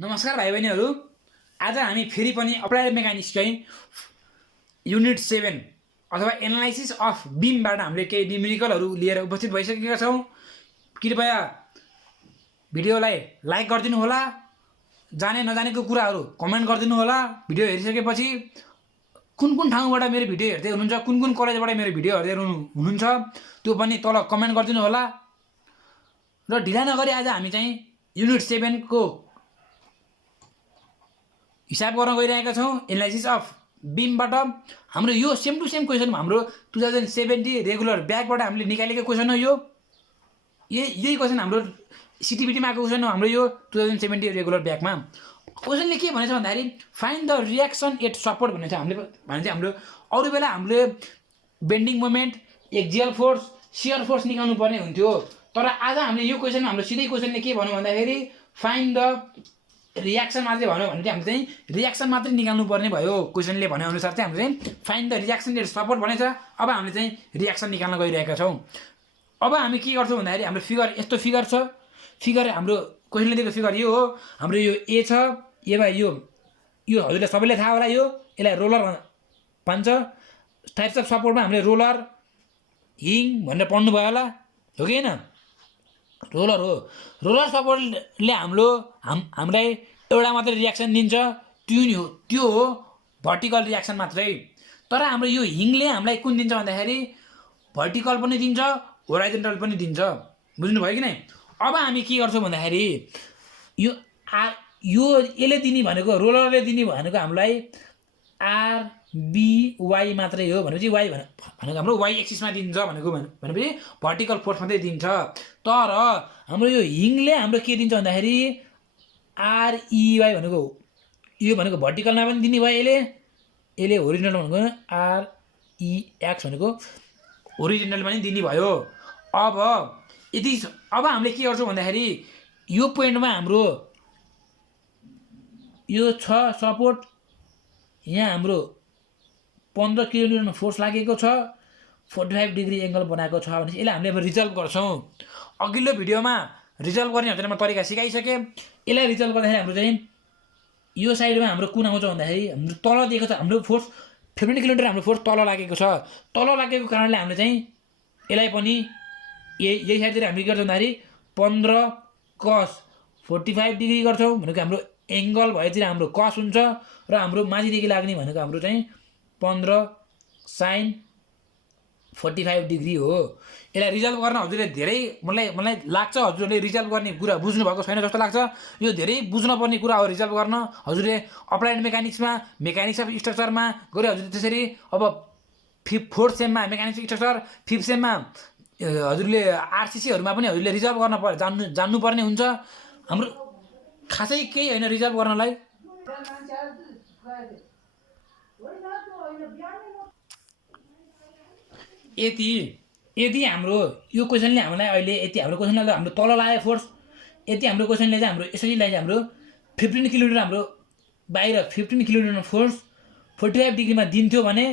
नमस्कार भाइ बहिनीहरू। आज हामी फेरि पनि अप्लाइड मेकानिक्सकै युनिट 7 अथवा एनालाइसिस अफ बीमबाट हामीले केही न्युमेरिकलहरू लिएर उपस्थित भइसकेका छौँ। कृपया भिडियोलाई लाइक गरिदिनु होला, जाने नजानेको कुराहरू कमेन्ट गरिदिनु होला। भिडियो हेरिसकेपछि कुन कुन ठाउँबाट मेरो भिडियो हेर्दै हुनुहुन्छ, कुन कुन कलेजबाट मेरो भिडियो हेर्दै हुनुहुन्छ त्यो पनि तल कमेन्ट गरिदिनु होला। र ढिला नगरी आज हामी चाहिँ युनिट 7 को हिसाब गर्न गइरहेका छौँ। एनालाइसिस अफ बीमबाट हाम्रो यो सेम टु सेम क्वेसन हाम्रो 2070 रेगुलर ब्याकबाट हामीले निकालेको क्वेसन हो। यही क्वेसन हाम्रो सिटिबिटीमा आएको क्वेसन हो। हाम्रो यो 2070 रेगुलर ब्याकमा क्वेसनले के भनेछ भन्दाखेरि find the reaction at support भनेको छ। हामीले भने चाहिँ हाम्रो अरू बेला हामीले bending moment, axial force, shear force निकाल्नु पर्ने हुन्थ्यो। तर आज हामीले यो क्वेसनमा हाम्रो सिधै क्वेसनले के भन्यो भन्दाखेरि फाइन्ड द रियाक्सन मात्रै भन्यो भने चाहिँ हामीले चाहिँ रियाक्सन मात्रै निकाल्नु पर्ने भयो। क्वेसनले भनेअनुसार चाहिँ हामीले चाहिँ find the reaction at support भनेछ। अब हामीले चाहिँ रियाक्सन निकाल्न गइरहेका छौँ। अब हामी के गर्छौँ भन्दाखेरि हाम्रो फिगर यस्तो फिगर छ। फिगर हाम्रो क्वेसनले दिएको फिगर यो हो। हाम्रो यो ए छ, एमा यो हजुरलाई सबैले थाहा होला। यसलाई रोलर भन्छ। टाइप्स अफ सपोर्टमा हामीले रोलर, हिङ भनेर पढ्नुभयो होला, हो कि होइन? रोलर हो। रोलर सपोर्टले हामीलाई एउटा मात्रै रियाक्सन दिन्छ, त्यो हो भर्टिकल रियाक्सन मात्रै। तर हाम्रो यो हिङले हामीलाई कुन दिन्छ भन्दाखेरि भर्टिकल पनि दिन्छ, होराइजन्टल पनि दिन्छ। बुझ्नुभयो कि नै? अब हामी के गर्छौँ भन्दाखेरि यो यसले दिने भनेको, रोलरले दिने भनेको हामीलाई आरबिवाई मात्रै हो। भनेपछि वाई भनेको हाम्रो वाई एक्सिसमा दिन्छ भनेपछि भर्टिकल फोर्स मात्रै दिन्छ। तर हाम्रो यो हिङले हाम्रो के दिन्छ भन्दाखेरि आरइवाई भनेको, यो भनेको भर्टिकलमा पनि दिने भयो। यसले होरिजेन्टल भनेको आरइएक्स भनेको होरिजेन्टलमा पनि दिने भयो। अब हामीले के गर्छौँ भन्दाखेरि यो पोइन्टमा हाम्रो यो छ सपोर्ट, यहाँ हाम्रो 15 किलोन्युटन फोर्स लागेको छ, 45 डिग्री एङ्गल बनाएको छ भने यसलाई हामीले अब रिजल्भ गर्छौँ। अघिल्लो भिडियोमा रिजल्भ गर्ने हजुरलाई म तरिका सिकाइसकेँ। यसलाई रिजल्भ गर्दाखेरि हाम्रो चाहिँ यो साइडमा हाम्रो कुन आउँछ भन्दाखेरि हाम्रो तल दिएको छ। हाम्रो फोर्स 15 किलोमिटर हाम्रो फोर्स तल लागेको छ। तल लागेको कारणले हामीले चाहिँ यसलाई पनि यही साइडतिर हामी के गर्छौँ भन्दाखेरि 15 cos 45 डिग्री गर्छौँ। भनेको हाम्रो एङ्गल भएतिर हाम्रो कस हुन्छ र हाम्रो माथिदेखि लाग्ने भनेको हाम्रो चाहिँ 15 sin 45 डिग्री हो। यसलाई रिजल्भ गर्न हजुरले धेरै मलाई लाग्छ हजुरले रिजल्भ गर्ने कुरा बुझ्नु भएको छैन जस्तो लाग्छ। यो धेरै बुझ्नुपर्ने कुरा हो रिजल्भ गर्न। हजुरले अप्लाइड मेकानिक्समा, मेकानिक्स अफ स्ट्रक्चरमा गरे हजुरले त्यसरी अब 4th सेममा मेकानिक्स स्ट्रक्चर, 5th सेममा हजुरले आरसिसीहरूमा पनि हजुरले रिजल्भ गर्न जान्नुपर्ने हुन्छ। हाम्रो खासै केही होइन रिजल्भ गर्नलाई। यति हाम्रो यो क्वेसनले हामीलाई अहिले यति हाम्रो क्वेसनले हाम्रो तल लाग्यो फोर्स। यति हाम्रो क्वेसनले चाहिँ हाम्रो यसरी लाग्यो हाम्रो 15 किलोमिटर हाम्रो बाहिर 15 किलोमिटर फोर्स 45 डिग्रीमा दिन्थ्यो भने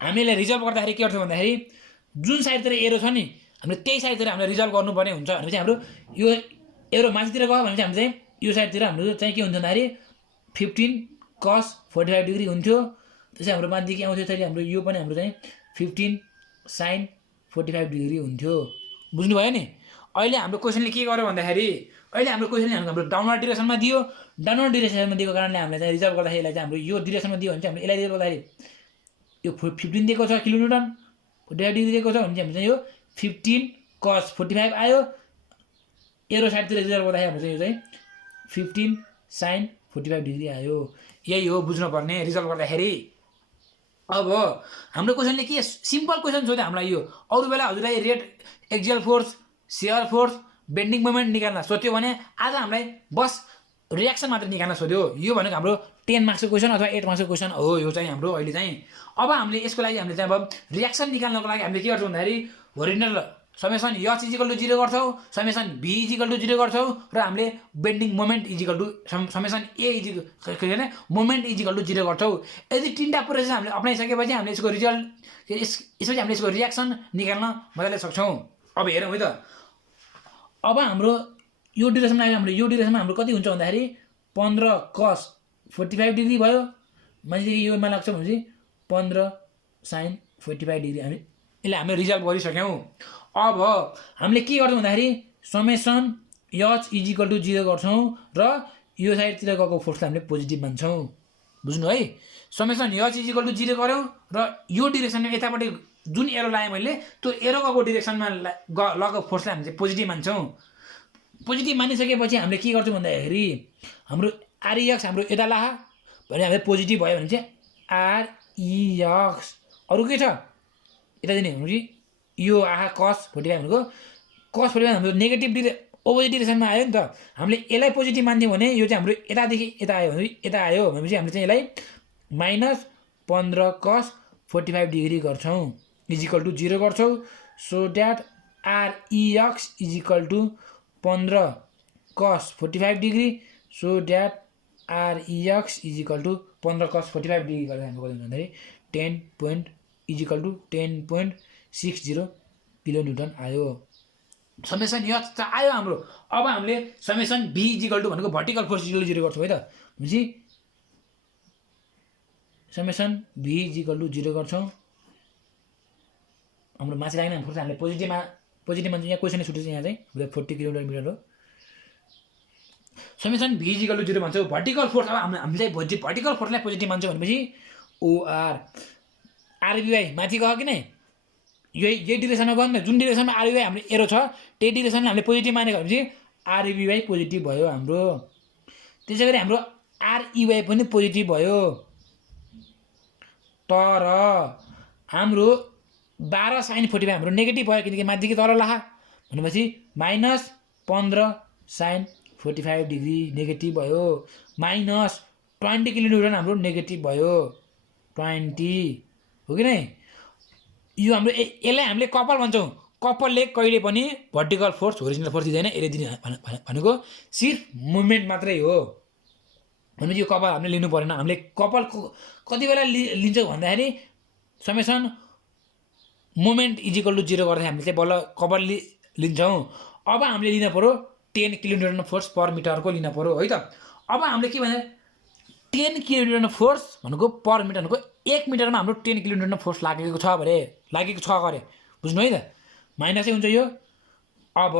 हामीले रिजल्भ गर्दाखेरि के गर्छौँ भन्दाखेरि जुन साइडतिर एरो छ नि हामीले त्यही साइडतिर हामीले रिजल्भ गर्नुपर्ने हुन्छ। भनेपछि हाम्रो यो एरो माथितिर गयो भने चाहिँ हामी चाहिँ यो साइडतिर हाम्रो चाहिँ के हुन्थ्यो भन्दाखेरि 15 cos 45 डिग्री हुन्थ्यो। त्यसै हाम्रो माथिदेखि आउँथ्यो त्यसरी हाम्रो यो पनि हाम्रो चाहिँ 15 sin 45 डिग्री हुन्थ्यो। बुझ्नुभयो नि? अहिले हाम्रो क्वेसनले के गर्यो भन्दाखेरि अहिले हाम्रो क्वेसनले हाम्रो डाउनवर्ड डिरेक्सनमा दियो। डाउनवर्ड डिरेक्सनमा दिएको कारणले हामीले चाहिँ रिजल्भ गर्दाखेरि चाहिँ हाम्रो यो डिरेक्सनमा दियो भने चाहिँ हामीले यसलाई रिजल्भ गर्दाखेरि यो 15 दिएको छ किलोन्युटन, 45 डिग्री दिएको छ भने चाहिँ हाम्रो चाहिँ यो 15 cos 45 आयो। एरो साइडतिर रिजल्भ गर्दाखेरि हाम्रो चाहिँ यो चाहिँ 15 sin 45 डिग्री आयो। यही हो बुझ्नुपर्ने रिजल्भ गर्दाखेरि। अब हाम्रो क्वेसनले के सिम्पल क्वेसन सोध्यो हामीलाई। यो अरू बेला हजुरलाई rate, axial force, shear force, bending moment निकाल्न सोध्यो भने आज हामीलाई बस रियाक्सन मात्र निकाल्न सोध्यो। यो भनेको हाम्रो 10 मार्क्सको क्वेसन अथवा 8 मार्क्सको क्वेसन हो यो चाहिँ हाम्रो अहिले चाहिँ। अब हामीले यसको लागि हामीले चाहिँ अब रियाक्सन निकाल्नको लागि हामीले के गर्छौँ भन्दाखेरि horizontal summation H equal to 0 गर्छौँ, समेसन भी इजिकल टु 0 गर्छौँ र हामीले bending moment equal to summation A equal के अरे मोमेन्ट इजिकल टु 0 गर्छौँ। यदि 3टा प्रोसेस हामीले अप्नाइसकेपछि हामीले यसको रिजल्ट यसपछि हामीले यसको रियाक्सन निकाल्न मजाले सक्छौँ। अब हेरौँ है त। अब हाम्रो यो डिरेक्सनमा आयो। हाम्रो यो डिरेक्सनमा हाम्रो कति हुन्छ भन्दाखेरि 15 cos 45 डिग्री भयो। मान्छे योमा लाग्छ भनेपछि 15 sin 45 डिग्री हामी यसले हामीले रिजल्भ गरिसक्यौँ। अब हामीले के गर्छौँ भन्दाखेरि समेसन h इजिकल टु 0 गर्छौँ र यो साइडतिर गएको फोर्सलाई हामीले पोजिटिभ मान्छौँ। बुझ्नु है, समेसन h इजिकल टु 0 गऱ्यौँ र यो डिरेक्सनमा यतापट्टि जुन एरो लाएँ मैले त्यो एरो गएको डिरेक्सनमा लगेको फोर्सलाई हामी चाहिँ पोजिटिभ मान्छौँ। पोजिटिभ मानिसकेपछि हामीले के गर्छौँ भन्दाखेरि हाम्रो आरइएक्स हाम्रो यता लाहा भने हामीले पोजिटिभ भयो भने चाहिँ आरइएक्स अरू के छ यता दिने भनेपछि यो आहा कस 45 भनेको कस 45 हाम्रो नेगेटिभ अपोजिट डिरेक्सनमा आयो नि त। हामीले यसलाई पोजिटिभ मान्थ्यौँ भने यो चाहिँ हाम्रो यतादेखि यता आयो भने यता आयो भनेपछि हामीले चाहिँ यसलाई -15 cos 45 डिग्री गर्छौँ इजिकल टु 0 गर्छौँ। So that R E X is equal to 15 cos 45 degree. So that R E X is equal to 15 cos 45 degree गर्दा हाम्रो कति भन्दाखेरि 10.60 किलो न्युटन आयो। समेसन h त आयो हाम्रो। अब हामीले समेसन v इजिकल टु भनेको भर्टिकल फोर्स इजिकल 0 गर्छौँ है त। भनेपछि समेसन v इजिकल टु 0 गर्छौँ। हाम्रो माथि लाग्ने फोर्स हामीले पोजिटिभ मान्छौँ। यहाँ क्वेसन छुटेछ, यहाँ चाहिँ 40 किलोमिटर मिटर हो। समेसन v इजिकल टु 0 भन्छौँ भर्टिकल फोर्स। अब हामीले भर्टिकल फोर्सलाई पोजिटिभ मान्छौँ भनेपछि ओआर आरबिवाई माथि गयो कि नै यही डिरेक्सनमा गयो नि त। जुन डिरेक्सनमा आरबिवाई हाम्रो एरो छ त्यही डिरेक्सनमा हामीले पोजिटिभ मानेको भनेपछि आरबिवाई पोजिटिभ भयो हाम्रो। त्यसै गरी हाम्रो आरइवाई पनि पोजिटिभ भयो। तर हाम्रो 12 sin 45 हाम्रो नेगेटिभ भयो किनकि माथिदेखि तल लाहा भनेपछि -15 sin 45 डिग्री नेगेटिभ भयो। -20 किलो न्युटन हाम्रो नेगेटिभ भयो 20 हो कि नै। यो हाम्रो यसलाई हामीले कपल भन्छौँ। कपलले कहिले पनि भर्टिकल फोर्स होरिजिनल फोर्स दिँदैन, यसले दिने भनेको सिर्फ मुभमेन्ट मात्रै हो। भनेपछि यो कपल हामीले लिनु परेन। हामीले कपल कति बेला लिन्छौँ भन्दाखेरि समेसन मोमेन्ट इजिकल टु 0 गर्दा हामीले चाहिँ बल्ल कपल लिन्छौँ। अब हामीले लिन पऱ्यो 10 किलो न्युटन फोर्स पर मिटरको लिन पऱ्यो है त। अब हामीले के भने 10 किलो न्युटन फोर्स भनेको पर मिटर भनेको 1 मिटरमा हाम्रो 10 किलो न्युटन फोर्स लागेको छ गरे बुझ्नु है त। माइनसै हुन्छ यो। अब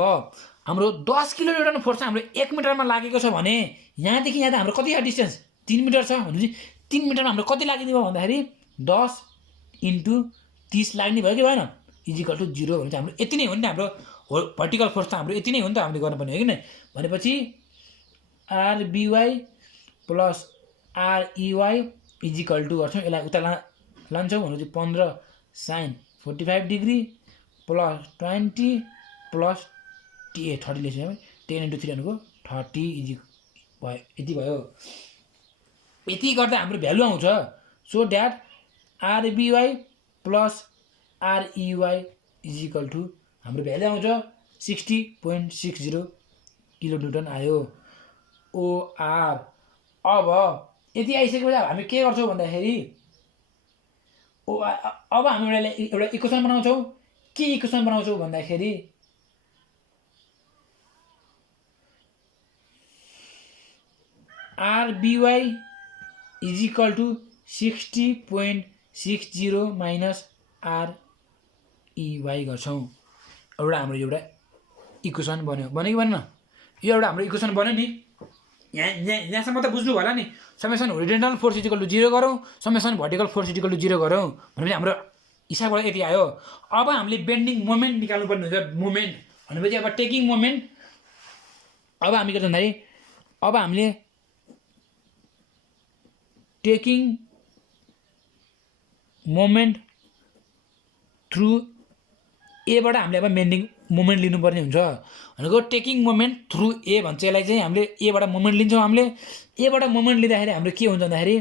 हाम्रो 10 किलो न्युटन फोर्स हाम्रो 1 मिटरमा लागेको छ भने यहाँदेखि यहाँ त हाम्रो कति डिस्टेन्स 3 मिटर छ भनेपछि 3 मिटरमा हाम्रो कति लाग्ने भयो भन्दाखेरि 10 × 30 लाग्ने भयो कि भएन इजिकल टु 0 भने चाहिँ हाम्रो यति नै हो नि त। हाम्रो भर्टिकल फोर्स त हाम्रो यति नै हो नि त हामीले गर्नुपर्ने हो कि नै। भनेपछि आरबिवाई प्लस आरइवाई इजिकल टु गर्छौँ यसलाई उता लान्छौँ भनेपछि 15 sin 45 डिग्री प्लस 20 प्लस 30 लेख्छौँ 10 × 3 भनेको 30 इजि भयो। यति भयो। यति गर्दा हाम्रो भ्यालु आउँछ। So that R B Y plus R E Y is equal to हाम्रो भ्यालु आउँछ 60.60 किलो न्युटन आयो ओआर। अब यति आइसकेपछि हामी के गर्छौँ भन्दाखेरि अब हामी एउटा इक्वेसन बनाउँछौँ। के इक्वेसन बनाउँछौँ भन्दाखेरि आरबिवाई इजिकल टु 60.60 माइनस आरइवाई गर्छौँ। एउटा हाम्रो एउटा इक्वेसन बन्यो कि बनेन। यो एउटा हाम्रो इक्वेसन बन्यो नि। यहाँसम्म त बुझ्नु होला नि। Summation horizontal force equal to 0 गरौँ, summation vertical force equal to 0 गरौँ भनेपछि हाम्रो हिसाबबाट यति आयो। अब हामीले बेन्डिङ मोमेन्ट निकाल्नु पर्ने हुन्छ। मोमेन्ट भनेपछि अब टेकिङ मोमेन्ट। अब हामी के भन्दाखेरि अब हामीले टेकिङ मोमेन्ट थ्रु एबाट हामीले अब बेन्डिङ मोमेन्ट लिनुपर्ने हुन्छ भनेको टेकिङ मोमेन्ट थ्रु ए भन्छ यसलाई चाहिँ। हामीले एबाट मोमेन्ट लिन्छौँ। हामीले एबाट मोमेन्ट लिँदाखेरि हाम्रो के हुन्छ भन्दाखेरि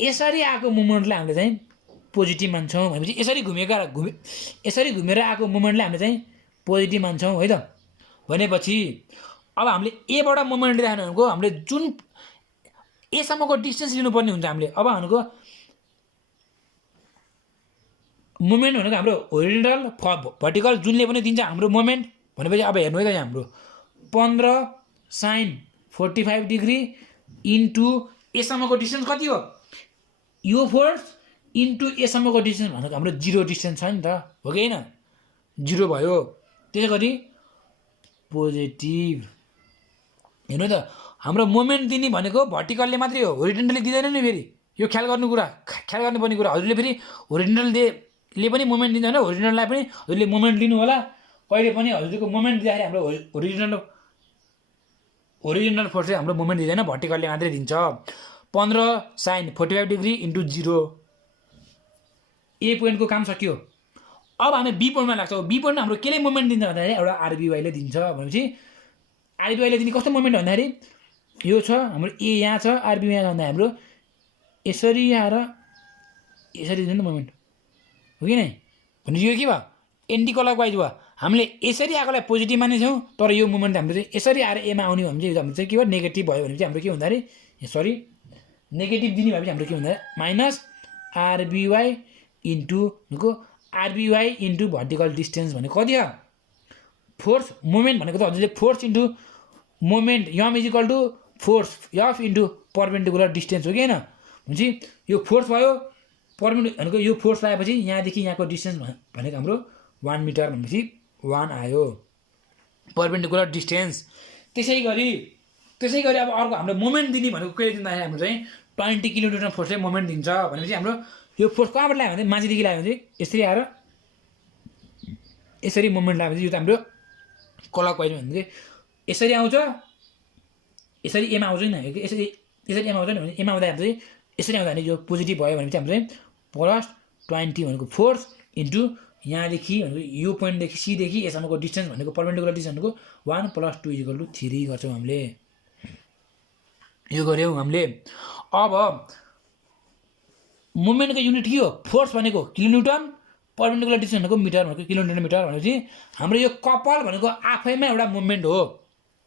यसरी आएको मोमेन्टलाई हामीले चाहिँ पोजिटिभ मान्छौँ। भनेपछि यसरी घुमेर आएको मोमेन्टलाई हामीले चाहिँ पोजिटिभ मान्छौँ है त। भनेपछि अब हामीले एबाट मोमेन्ट लिँदाखेरि भनेको हामीले जुन एसम्मको डिस्टेन्स लिनुपर्ने हुन्छ हामीले। अब भनेको मोमेन्ट भनेको हाम्रो होरिजेन्टल भर्टिकल जुनले पनि दिन्छ हाम्रो मोमेन्ट भनेपछि अब हेर्नु है त यहाँ हाम्रो 15 sin 45 डिग्री इन्टु एसम्मको डिस्टेन्स कति हो यो फोर्स इन्टु एसम्मको डिस्टेन्स भनेको हाम्रो 0 डिस्टेन्स छ नि त हो कि होइन 0 भयो त्यसै गरी पोजिटिभ हेर्नु त हाम्रो मोमेन्ट दिने भनेको भर्टिकलले मात्रै हो होरिजेन्टलले दिँदैन नि फेरि यो ख्याल गर्नुपर्ने कुरा हजुरले फेरि होरिजेन्टलले पनि मोमेन्ट दिँदैन होरिजेन्टललाई पनि हजुरले मोमेन्ट दिनु होला कहिले पनि हजुरको मोमेन्ट दिँदाखेरि हाम्रो होरिजेन्टल फोर्स चाहिँ हाम्रो मोमेन्ट दिँदैन भर्टिकलले मात्रै दिन्छ 15 sin 45 डिग्री इन्टु 0 ए पोइन्टको काम सक्यो अब हामी बी पोइन्टमा लाग्छौँ बी पोइन्टमा हाम्रो केले मोमेन्ट दिन्छ भन्दाखेरि एउटा आरबिवाईले दिन्छ भनेपछि आरबिवाईले दिने कस्तो मोमेन्ट भन्दाखेरि यो छ हाम्रो ए यहाँ छ आरबिवाई यहाँ भन्दा हाम्रो यसरी आएर यसरी दिन्छ नि मोमेन्ट हो कि नै भने यो के भयो एन्टी क्लकवाइज भयो हामीले यसरी आएकोलाई पोजिटिभ मानेछौँ तर यो मोमेन्ट हाम्रो चाहिँ यसरी आएर एमा आउने भने चाहिँ हाम्रो चाहिँ के भयो नेगेटिभ भयो भने चाहिँ हाम्रो के हुँदाखेरि सरी नेगेटिभ दिने भएपछि हाम्रो के हुँदा minus R B Y into R B Y into vertical distance भनेको कति हो फोर्स मोमेन्ट भनेको त हजुरले force into moment M is equal to force F into perpendicular distance हो कि होइन भनेपछि यो फोर्स भयो परपेन्डिकुलर भनेको यो फोर्स लगाएपछि यहाँदेखि यहाँको डिस्टेन्स भनेको हाम्रो 1 मिटर भनेपछि 1 आयो परपेन्डिकुलर डिस्टेन्स त्यसै गरी अब अर्को हाम्रो मोमेन्ट दिने भनेको कहिले दिँदाखेरि हाम्रो चाहिँ 20 किलोमिटर फोर्सले मोमेन्ट दिन्छ भनेपछि हाम्रो यो फोर्स कहाँबाट लाग्यो भने माथिदेखि लाग्यो भने यसरी आएर यसरी मोमेन्ट लाग्यो भने यो त हाम्रो क्लकवाइज भने चाहिँ यसरी आउँछ यसरी एमा आउँछ नि यसरी एमा आउँछ नि भने एमा आउँदा हाम्रो चाहिँ यसरी आउँदा भने यो पोजिटिभ भयो भनेपछि हाम्रो चाहिँ +20 भनेको फोर्स इन्टु यहाँदेखि भनेको यो पोइन्टदेखि सीदेखि एसम्मको डिस्टेन्स भनेको परपेन्डिकुलर डिस्टेन्स भनेको 1 + 2 = 3 गर्छौँ हामीले यो गऱ्यौँ हामीले अब मोमेन्टको युनिट के हो फोर्स भनेको किलोन्युटन परपेन्डिकुलर डिस्टेन्स भनेको मिटर भनेको किलोमिटर मिटर भनेपछि हाम्रो यो कपाल भनेको आफैमा एउटा मोमेन्ट हो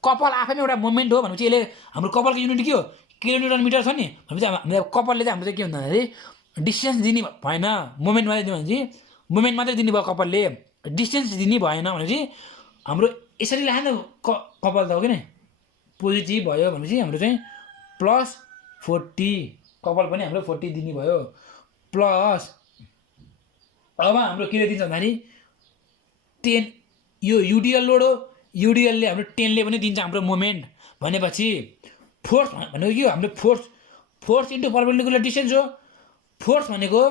कपाल आफैमा एउटा मोमेन्ट हो भनेपछि यसले हाम्रो कपालको युनिट के हो किलोमिटर मिटर छ नि भनेपछि हामीले कपालले चाहिँ हाम्रो चाहिँ के हुन्छ भन्दाखेरि डिस्टेन्स दिने भएन मोमेन्ट मात्रै दिनु भनेपछि मोमेन्ट मात्रै दिने भयो कपालले डिस्टेन्स दिने भएन भनेपछि हाम्रो यसरी लाग्यो कपाल त हो कि नै पोजिटिभ भयो भनेपछि हाम्रो चाहिँ +40 कपाल पनि हाम्रो 40 दिने भयो प्लस अब हाम्रो के दिन्छ भन्दाखेरि 10 यो युडिएल लोड हो युडिएलले हाम्रो 10 ले पनि दिन्छ हाम्रो मोमेन्ट भनेपछि फोर्स भनेको के हो हाम्रो फोर्स इन्टु परपेन्डिकुलर डिस्टेन्स हो फोर्स भनेको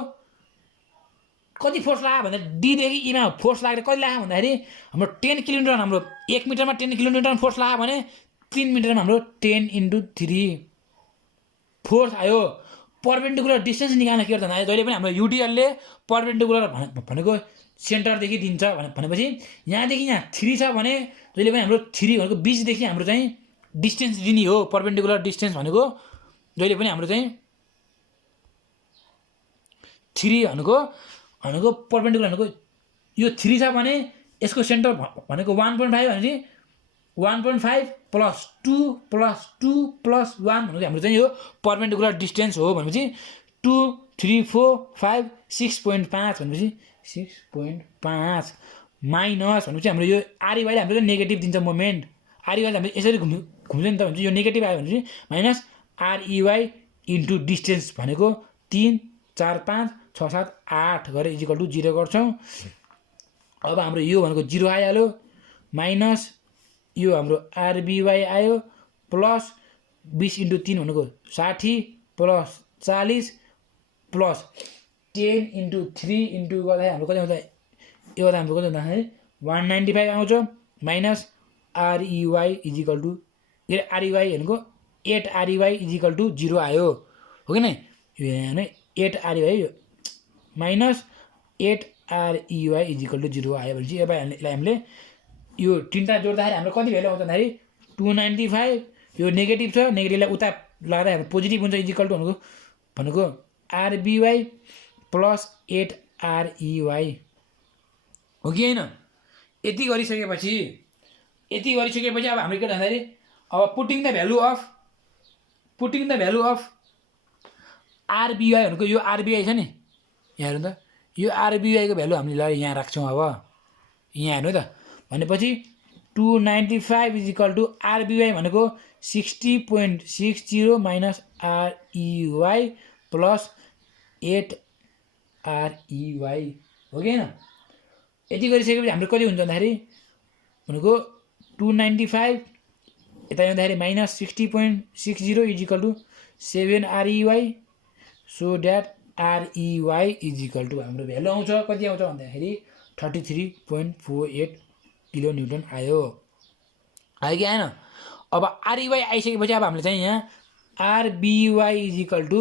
कति फोर्स लाग्यो भन्दा डीदेखि इमा फोर्स लागेर कति लाग्यो भन्दाखेरि हाम्रो 10 किलोमिटर हाम्रो 1 मिटरमा 10 किलोमिटर फोर्स लाग्यो भने 3 मिटरमा हाम्रो 10 × 3 फोर्स आयो परपेन्डिकुलर डिस्टेन्स निकाल्न के गर्छ भन्दाखेरि जहिले पनि हाम्रो युडिएलले परपेन्डिकुलर भनेको सेन्टरदेखि दिन्छ भनेपछि यहाँदेखि यहाँ 3 छ भने जहिले पनि हाम्रो 3 भनेको बिचदेखि हाम्रो चाहिँ डिस्टेन्स दिने हो परपेन्डिकुलर डिस्टेन्स भनेको जहिले पनि हाम्रो चाहिँ 3 भनेको परपेन्डिकुलर भनेको यो 3 छ भने यसको सेन्टर भनेको 1.5 भनेपछि 1.5 + 2 + 2 + 1 भनेको हाम्रो चाहिँ यो परपेन्डिकुलर डिस्टेन्स हो भनेपछि 2 3 4 5 6.5 भनेपछि 6.5 माइनस भनेपछि हाम्रो यो आरइवाईले हाम्रो चाहिँ नेगेटिभ दिन्छ मोमेन्ट आरइवाईले हाम्रो यसरी घुम्छ नि त भनेपछि यो नेगेटिभ आयो भनेपछि माइनस आरइवाई इन्टु डिस्टेन्स भनेको 3 4 5 6 7 8 गरेर = 0 गर्छौँ अब हाम्रो यो भनेको 0 आइहाल्यो माइनस यो हाम्रो आरबिवाई आयो प्लस 20 × 3 भनेको 60 प्लस 40 प्लस 10 × 3 इन्टु गर्दाखेरि हाम्रो कति आउँछ यो गर्दा हाम्रो कति भन्दाखेरि 195 आउँछ माइनस आरइवाई आरइवाई भनेको 8 आरइवाई = 0 आयो हो कि नै यो यहाँ 8 आरइवाई माइनस 8 आरइवाई = 0 आयो भनेपछि अब हामीले यो तिनवटा जोड्दाखेरि हाम्रो कति भ्यालु आउँछ भन्दाखेरि 295 यो नेगेटिभ छ नेगेटिभलाई उता लाग्दा हाम्रो पोजिटिभ हुन्छ = भनेको आरबिवाई प्लस 8 आरइवाई हो कि होइन यति गरिसकेपछि अब हाम्रो के भन्दाखेरि अब पुटिङ द भ्यालु अफ आरबिवाई भनेको यो आरबिवाई छ नि यहाँ हेर्नु त यो आरबिवाईको भ्यालु हामीले यहाँ राख्छौँ अब यहाँ हेर्नु त भनेपछि 295 इज इक्वल टु आरबिवाई भनेको 60.60 माइनस आरइवाई प्लस 8 आरइवाई हो कि होइन। यति गरिसकेपछि हाम्रो कति हुन्छ भन्दाखेरि भनेको 295 यता जाँदाखेरि minus 60.60 is equal to 7 R E Y so that R E Y is equal to हाम्रो भ्यालु आउँछ कति आउँछ भन्दाखेरि 33.48 किलो न्युटन आयो कि आएन। अब आरइवाई आइसकेपछि अब हामीले चाहिँ यहाँ आरबिवाई इज इक्वल टु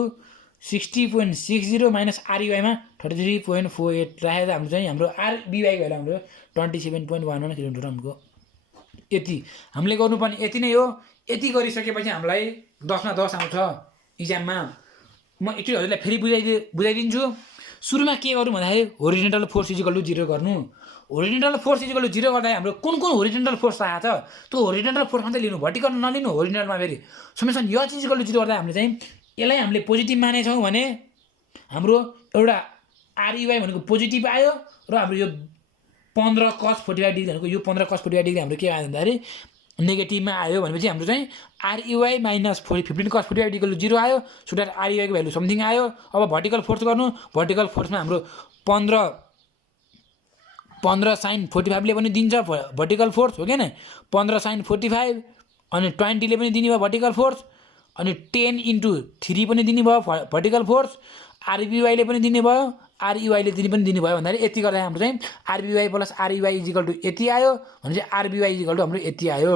60.60 माइनस आरइवाईमा 33.48 राखेर हाम्रो चाहिँ हाम्रो आरबिवाई भएर हाम्रो 27.11 किलोमिटर हाम्रो यति हामीले गर्नुपर्ने यति नै हो। यति गरिसकेपछि हामीलाई 10 मा 10 आउँछ इक्जाममा। म एकचोटि हजुरलाई फेरि बुझाइदिन्छु। सुरुमा के गरौँ भन्दाखेरि होरिजेन्टल फोर्स इजिकल टु 0 गर्नु। होरिजेन्टल फोर्स इजिकल टु 0 गर्दा हाम्रो कुन होरिजेन्टल फोर्स आएको छ त्यो होरिजेन्टल फोर्स मात्रै लिनु, भर्टिकल नलिनु। होरिजेन्टलमा फेरि समेसन यो इजिकल टु 0 गर्दा हामीले चाहिँ यसलाई हामीले पोजिटिभ मानेछौँ भने हाम्रो एउटा आरइवाई भनेको पोजिटिभ आयो र हाम्रो यो 15 cos 45 डिग्री भनेको यो 15 cos 45 डिग्री हाम्रो के आयो भन्दाखेरि नेगेटिभमा आयो भनेपछि हाम्रो चाहिँ आरइवाई माइनस 15 cos 45 डिग्री 0 आयो। सो द्याट आरइवाईको भ्यालु समथिङ आयो। अब भर्टिकल फोर्स गर्नु। भर्टिकल फोर्समा हाम्रो 15 sin 45 ले पनि दिन्छ भर्टिकल फोर्स हो कि होइन। 15 sin 45 अनि 20 ले पनि दिने भयो भर्टिकल फोर्स अनि 10 into 3 पनि दिने भयो भर्टिकल फोर्स। आरबिवाईले पनि दिने भयो आरइवाईले पनि दिने भयो भन्दाखेरि यति गर्दा हाम्रो चाहिँ आरबिवाई प्लस आरइवाई इजिकल टु यति आयो भने चाहिँ आरबिवाई इजिकल टु हाम्रो यति आयो।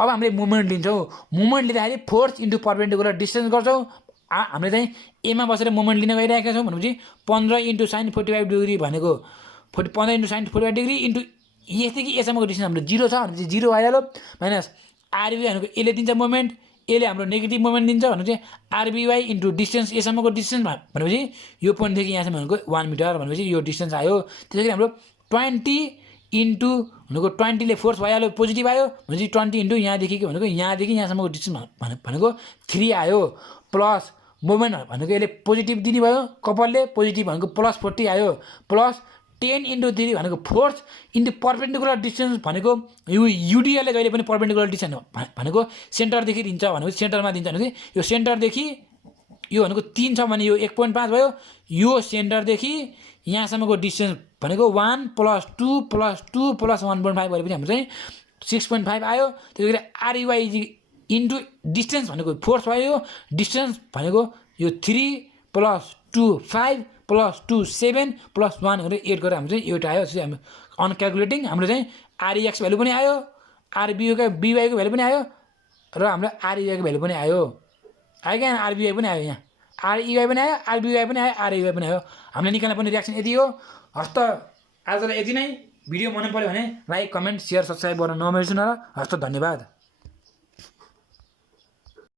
अब हामीले मुभमेन्ट लिन्छौँ। मुभमेन्ट लिँदाखेरि फोर्स इन्टु परपेन्डिकुलर डिस्टेन्स गर्छौँ। हामीले चाहिँ एमा बसेर मुभमेन्ट लिन गइरहेका छौँ भनेपछि 15 into sin 45 डिग्री भनेको 15 into sin 45 डिग्री इन्टु यसदेखि यसम्मको डिस्टेन्स हाम्रो 0 छ भनेपछि 0 आइहाल्यो माइनस आरबिवाई भनेको यसले दिन्छ मुभमेन्ट, यसले हाम्रो नेगेटिभ मोमेन्ट दिन्छ भने चाहिँ आरबिवाई इन्टु डिस्टेन्स यसम्मको डिस्टेन्स भनेपछि यो पोइन्टदेखि यहाँसम्म भनेको 1 मिटर भनेपछि यो डिस्टेन्स आयो। त्यसैगरी हाम्रो 20 इन्टु भनेको 20 ले फोर्स भइहाल्यो पोजिटिभ आयो भनेपछि 20 इन्टु यहाँदेखि भनेको यहाँदेखि यहाँसम्मको डिस्टेन्स भनेको 3 आयो प्लस मोमेन्ट भनेको यसले पोजिटिभ दिने भयो कपालले पोजिटिभ भनेको प्लस 40 आयो प्लस 10 into 3 भनेको फोर्स इन्टु परपेन्डिकुलर डिस्टेन्स भनेको यो युडिएलले जहिले पनि परपेन्डिकुलर डिस्टेन्स भनेको सेन्टरदेखि दिन्छ भनेको सेन्टरमा दिन्छ भने यो सेन्टरदेखि यो भनेको 3 छ भने यो 1.5 भयो। यो सेन्टरदेखि यहाँसम्मको डिस्टेन्स भनेको 1 + 2 + 2 + 1.5 गरेपछि हाम्रो चाहिँ 6.5 आयो। त्यसैगरी आरइवाई इन्टु डिस्टेन्स भनेको फोर्स भयो। डिस्टेन्स भनेको यो 3 + 2 5 + 2 7 + 1 गरेर 8 गरेर हाम्रो चाहिँ 8 आयो। त्यसै हामी अन क्यालकुलेटिङ हाम्रो चाहिँ आरइएक्स भ्यालु पनि आयो, बिवाईको भ्यालु पनि आयो र हाम्रो आरइवाईको भ्यालु पनि आयो। आयो क्या आरबिवाई पनि आयो, यहाँ आरइवाई पनि आयो, आरबिवाई पनि आयो, आरइवाई पनि आयो। हामीले निकाल्न पर्ने रियाक्सन यति हो। हस्त आजलाई यति नै। भिडियो मन पर्यो भने लाइक कमेन्ट सेयर सब्सक्राइब गर्न नबिर्सनु। हस्त धन्यवाद।